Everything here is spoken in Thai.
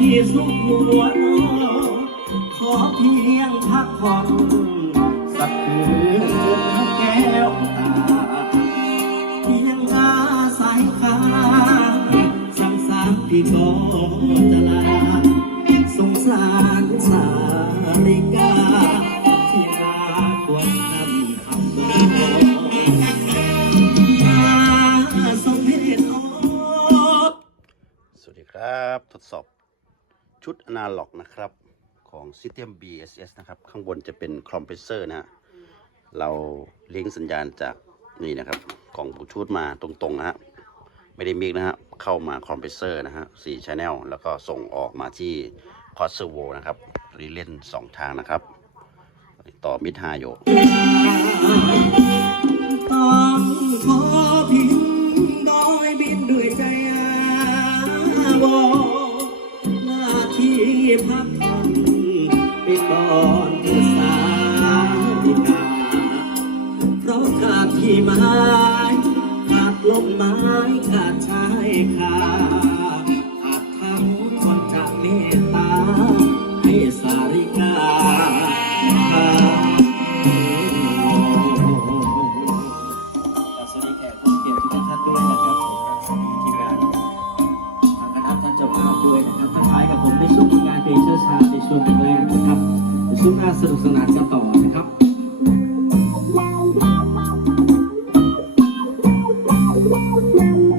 พี่สุขหัวนอนขอเพียงพักผ่อนสักคืนเถิดนะแก้วตาเพียงอาศัยค้างสังสามพี่ก็จะลาสงสารสาริกาที่นาควรทำคำบอกมาสมเพศออกสวัสดีครับ ทดสอบ ชุดอนาล็อกนะครับของ System BSS นะครับ ข้างบนจะเป็นคอมเพรสเซอร์นะฮะเราเลิงก์สัญญาณจากนี่นะครับของบลูทูธมาตรงๆนะฮะไม่ได้มิกนะฮะเข้ามาคอมเพรสเซอร์นะฮะสี่ชแนลแล้วก็ส่งออกมาที่คอร์สเซอร์โวนะครับรีเล่นสองทางนะครับ ต่อมิดไฮโย พักผ่อนไปก่อนเธอสาริกาเพราะขาดที่ไม้ขาดลมไม้ขาดชายขาด เพลงเชื่อชาในช่วงแรกนะครับช่วงหน้าสนุกสนานกันต่อนะครับ